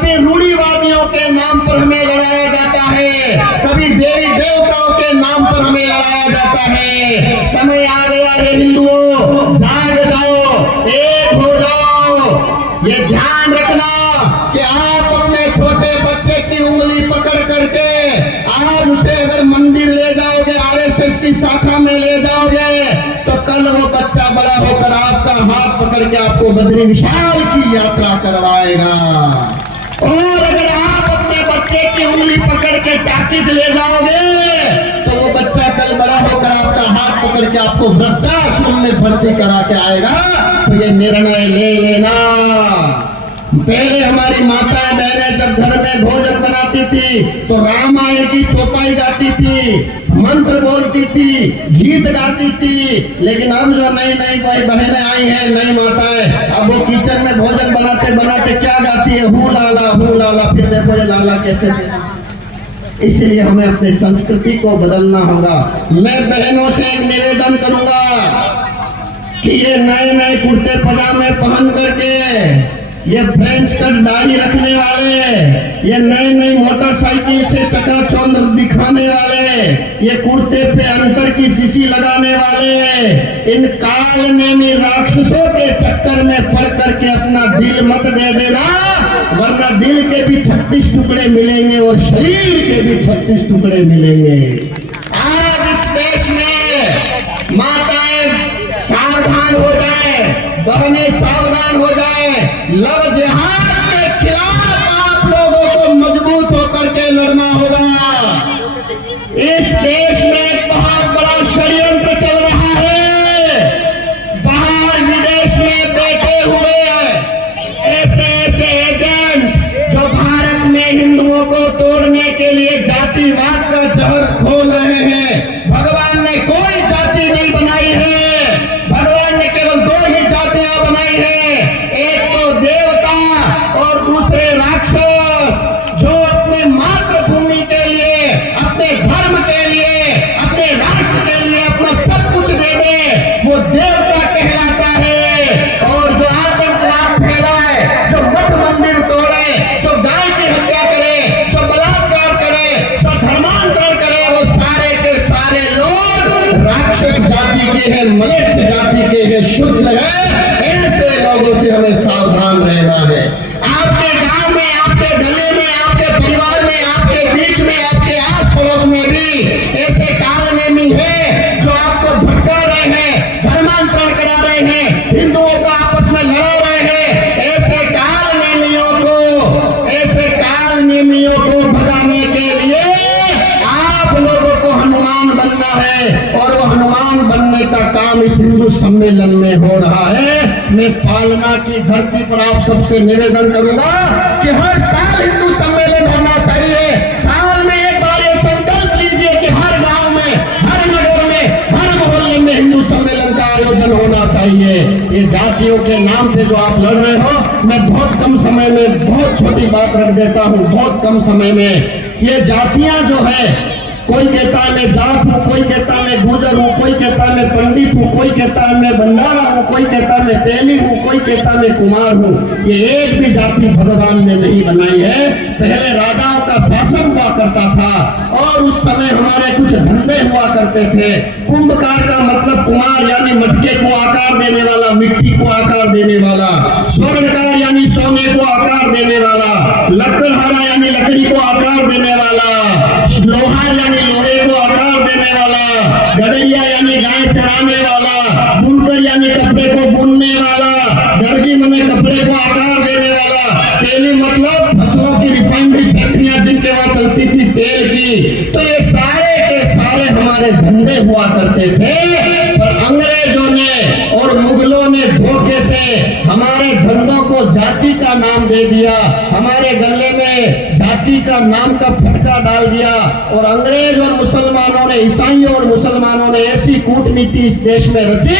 कभी रूढ़िवादियों के नाम पर हमें लड़ाया जाता है, कभी देवी देवताओं के नाम पर हमें लड़ाया जाता है। समय आ गया है हिंदुओं, जाग जाओ, एक हो जाओ। ये ध्यान रखना कि आप अपने छोटे बच्चे की उंगली पकड़ करके आज उसे अगर मंदिर ले जाओगे, आरएसएस की शाखा में ले जाओगे, तो कल वो बच्चा बड़ा होकर आपका हाथ पकड़ के आपको बद्री विशाल की यात्रा करवाएगा। और अगर आप अपने बच्चे की उंगली पकड़ के टाकिज ले जाओगे, तो वो बच्चा कल बड़ा होकर आपका हाथ पकड़ के आपको वृद्धाश्रम में भर्ती करा के आएगा। तो ये निर्णय ले लेना। पहले हमारी माताएं बहनें जब घर में भोजन बनाती थी तो रामायण की चौपाई गाती थी, मंत्र बोलती थी, गीत गाती थी। लेकिन अब जो नई नई बहनें आई हैं, नई माताएं, अब वो किचन में भोजन बनाते बनाते क्या गाती है, हू लाला। फिर देखो ये लाला कैसे। इसलिए हमें अपनी संस्कृति को बदलना होगा। मैं बहनों से एक निवेदन करूंगा कि ये नए नए कुर्ते पजामे पहन करके, ये फ्रेंच कट दाढ़ी रखने वाले, ये नई नई मोटरसाइकिल से चकाचौंध दिखाने वाले, ये कुर्ते पे अंतर की शीशी लगाने वाले, इन काल नेमी राक्षसों के चक्कर में पड़ करके अपना दिल मत दे देना, वरना दिल के भी 36 टुकड़े मिलेंगे और शरीर के भी 36 टुकड़े मिलेंगे। आज इस देश में माताएं सावधान हो जाए, बहनें सावधान हो जाए। लव जिहाद के खिलाफ आप लोगों को मजबूत होकर के लड़ना होगा। इस देश में एक बहुत बड़ा षड्यंत्र चल रहा है। बाहर विदेश में बैठे हुए ऐसे एजेंट जो भारत में हिंदुओं को तोड़ने के लिए जातिवाद का जहर खोल रहे हैं। भगवान ने कोई जाति नहीं बनाई है, भगवान ने केवल 2 ही जातियां बनाई है, एक तो देवता और दूसरे राक्षस, जो अपने मातृभूमि के लिए, अपने धर्म के लिए, अपने राष्ट्र के लिए अपना सब कुछ दे दे, वो देवता कहलाता है। और जो आतंकवाद फैलाए, जो मठ मंदिर तोड़े, जो गाय की हत्या करे, जो बलात्कार करे, जो धर्मांतरण करे, वो सारे के सारे लोग राक्षस जाति के हैं, मलेच्छ जाति के हैं, शूद्र है। ऐसे लोगों से हमें सावधान रहना है। आपके गांव में, आपके गले में, आपके परिवार में, आपके बीच में, आपके आस पड़ोस में भी ऐसे कालनेमी है जो आपको भटका रहे हैं, धर्मांतरण करा रहे हैं, हिंदुओं को आपस में लड़ा रहे हैं। ऐसे कालनेमियों को भगाने के लिए आप लोगों को हनुमान बनना है, और वो हनुमान बनने का काम इस हिंदू सम्मेलन में हो रहा है। मैं पालना की धरती पर आप सबसे निवेदन करूंगा कि हर साल हिंदू सम्मेलन होना चाहिए। साल में एक बार ये संकल्प लीजिए कि हर गांव में, हर नगर में, हर मोहल्ले में हिंदू सम्मेलन का आयोजन होना चाहिए। ये जातियों के नाम पे जो आप लड़ रहे हो, मैं बहुत कम समय में बहुत छोटी बात रख देता हूँ। बहुत कम समय में ये जातियां जो है, कोई कहता है मैं जाट हूँ, कोई कहता है मैं गुर्जर हूँ, कोई कहता है मैं पंडित हूँ, कोई कहता है मैं बंजारा हूँ, कोई कहता है मैं तेली हूँ, कोई कहता है मैं कुमार हूँ। ये एक भी जाति भगवान ने नहीं बनाई है। पहले राजाओं का शासन हुआ करता था और उस समय हमारे कुछ धंधे हुआ करते थे। कुंभकार का मतलब कुमार यानी मटके को आकार देने वाला, मिट्टी को आकार देने वाला। स्वर्णकार यानी सोने को आकार देने वाला। लकड़हारा यानी लकड़ी को आकार देने वाला। लोहार यानी लोहे को आकार देने वाला। गड़ैया यानी गाय चराने वाला। बुनकर यानी कपड़े को बुनने वाला। दर्जी माने कपड़े को आकार देने वाला। तेली मतलब फसलों की रिफाइनरी फैक्ट्रियां जिनके वहां चलती थी तेल की। तो ये सारे के सारे हमारे धंधे हुआ करते थे, पर अंग्रेजों ने और मुगलों ने धोखे से हमारे धंधों को जाति का नाम दे दिया, हमारे गले में जाति का नाम का फटका डाल दिया। और अंग्रेज और मुसलमानों ने, ईसाइयों और मुसलमानों ने ऐसी कूटनीति इस देश में रची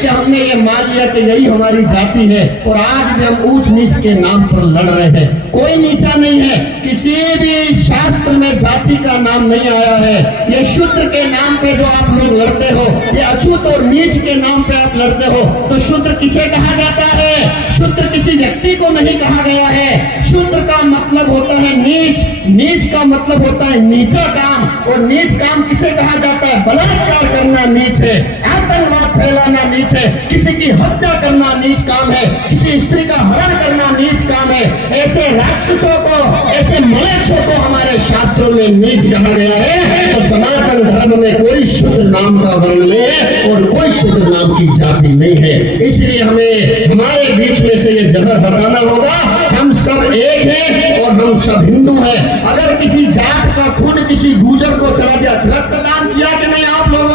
कि हमने ये मान लिया कि यही हमारी जाति है। और आज भी हम ऊंच नीच के नाम पर लड़ रहे हैं। कोई नीचा नहीं है, किसी भी शास्त्र में जाति का नाम नहीं आया है। ये शूद्र के नाम पे जो आप लोग लड़ते हो, ये अछूत और नीच के नाम पे आप लड़ते हो, तो शूद्र किसे कहा जाता है? शूद्र किसी व्यक्ति को नहीं कहा गया है। शूद्र का मतलब होता है नीच, नीच का मतलब होता है नीचा काम, और नीच काम किसे कहा जाता है? बलात्कार करना नीच है, आतंकवाद फैलाना नीच है, किसी की हत्या करना नीच काम है, किसी स्त्री का हरण करना नीच काम है। ऐसे राक्षसों को, ऐसे मलेच्छों को हमारे शास्त्रों में नीच कहा गया है। तो सनातन धर्म में कोई शूद्र नाम का वर्ण नहीं है और कोई शूद्र नाम की जाति नहीं है। इसलिए हमें हमारे बीच में से ये जहर हटाना होगा। हम सब एक हैं और हम सब हिंदू हैं। अगर किसी जात का खून किसी गुर्जर को चढ़ा दिया, रक्तदान किया कि नहीं आप लोगों ने?